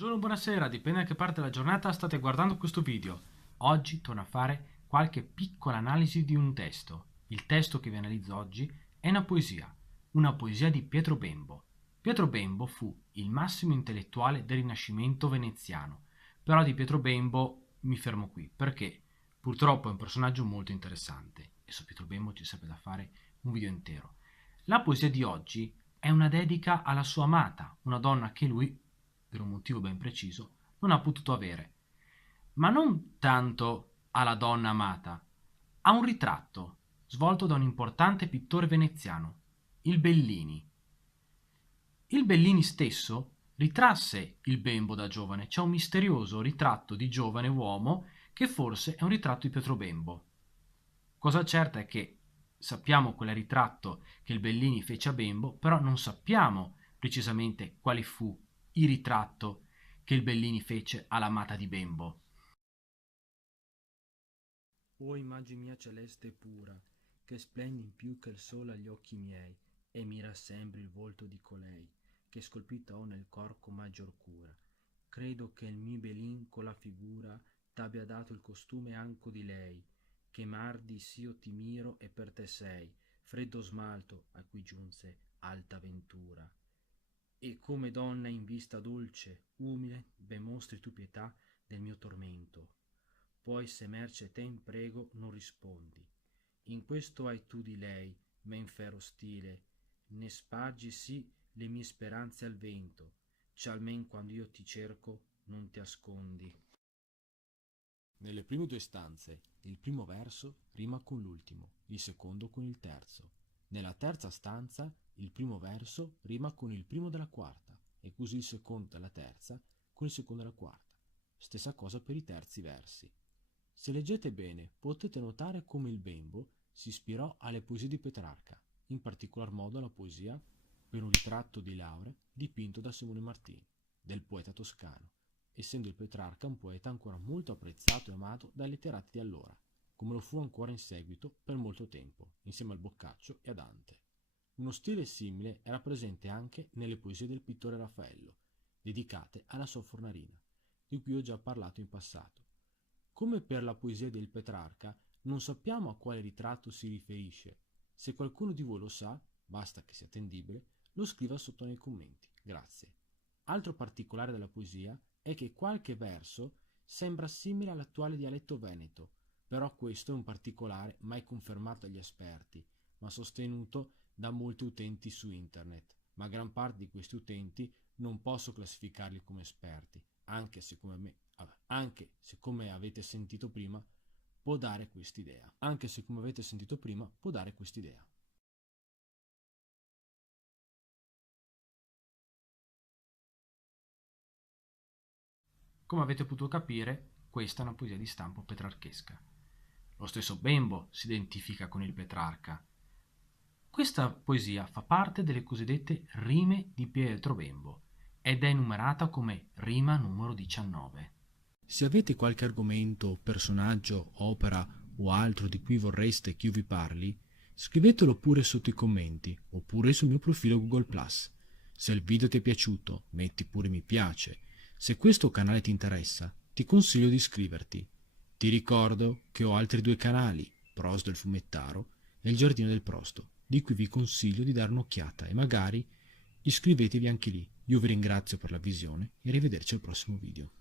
Buongiorno, buonasera, dipende da che parte della giornata state guardando questo video. Oggi torno a fare qualche piccola analisi di un testo. Il testo che vi analizzo oggi è una poesia di Pietro Bembo. Pietro Bembo fu il massimo intellettuale del Rinascimento veneziano, però di Pietro Bembo mi fermo qui perché purtroppo è un personaggio molto interessante e su Pietro Bembo ci sarebbe da fare un video intero. La poesia di oggi è una dedica alla sua amata, una donna che lui, per un motivo ben preciso, non ha potuto avere. Ma non tanto alla donna amata, a un ritratto svolto da un importante pittore veneziano, il Bellini. Il Bellini stesso ritrasse il Bembo da giovane, c'è un misterioso ritratto di giovane uomo che forse è un ritratto di Pietro Bembo. Cosa certa è che sappiamo quel ritratto che il Bellini fece a Bembo, però non sappiamo precisamente quale fu il ritratto che il Bellini fece all'amata di Bembo. O immagine mia celeste e pura, che splendi più che il sole agli occhi miei, e mi rassembri il volto di colei, che scolpita ho nel cor con maggior cura. Credo che il mi belin con la figura t'abbia dato il costume anco di lei, che mardi s'io ti miro e per te sei, freddo smalto a cui giunse alta ventura. E come donna in vista dolce, umile, ben mostri tu pietà del mio tormento. Poi se merce te in prego non rispondi. In questo hai tu di lei, men fero stile, ne spargi sì le mie speranze al vento, cialmen quando io ti cerco non ti ascondi. Nelle prime due stanze, il primo verso rima con l'ultimo, il secondo con il terzo. Nella terza stanza, il primo verso rima con il primo della quarta, e così il secondo della terza con il secondo della quarta. Stessa cosa per i terzi versi. Se leggete bene, potete notare come il Bembo si ispirò alle poesie di Petrarca, in particolar modo alla poesia per un ritratto di laurea dipinto da Simone Martini, del poeta toscano, essendo il Petrarca un poeta ancora molto apprezzato e amato dai letterati di allora, come lo fu ancora in seguito per molto tempo, insieme al Boccaccio e a Dante. Uno stile simile era presente anche nelle poesie del pittore Raffaello, dedicate alla sua Fornarina, di cui ho già parlato in passato. Come per la poesia del Petrarca, non sappiamo a quale ritratto si riferisce. Se qualcuno di voi lo sa, basta che sia attendibile, lo scriva sotto nei commenti. Grazie. Altro particolare della poesia è che qualche verso sembra simile all'attuale dialetto veneto, però questo è un particolare mai confermato dagli esperti, ma sostenuto da molti utenti su internet. Ma gran parte di questi utenti non posso classificarli come esperti, anche se come avete sentito prima può dare quest'idea. Anche se come avete sentito prima può dare quest'idea. Come avete potuto capire, questa è una poesia di stampo petrarchesca. Lo stesso Bembo si identifica con il Petrarca. Questa poesia fa parte delle cosiddette rime di Pietro Bembo ed è numerata come rima numero 19. Se avete qualche argomento, personaggio, opera o altro di cui vorreste che io vi parli, scrivetelo pure sotto i commenti oppure sul mio profilo Google+. Se il video ti è piaciuto, metti pure mi piace. Se questo canale ti interessa, ti consiglio di iscriverti. Ti ricordo che ho altri due canali, Pros del Fumettaro e Il Giardino del Prosto, di cui vi consiglio di dare un'occhiata e magari iscrivetevi anche lì. Io vi ringrazio per la visione e arrivederci al prossimo video.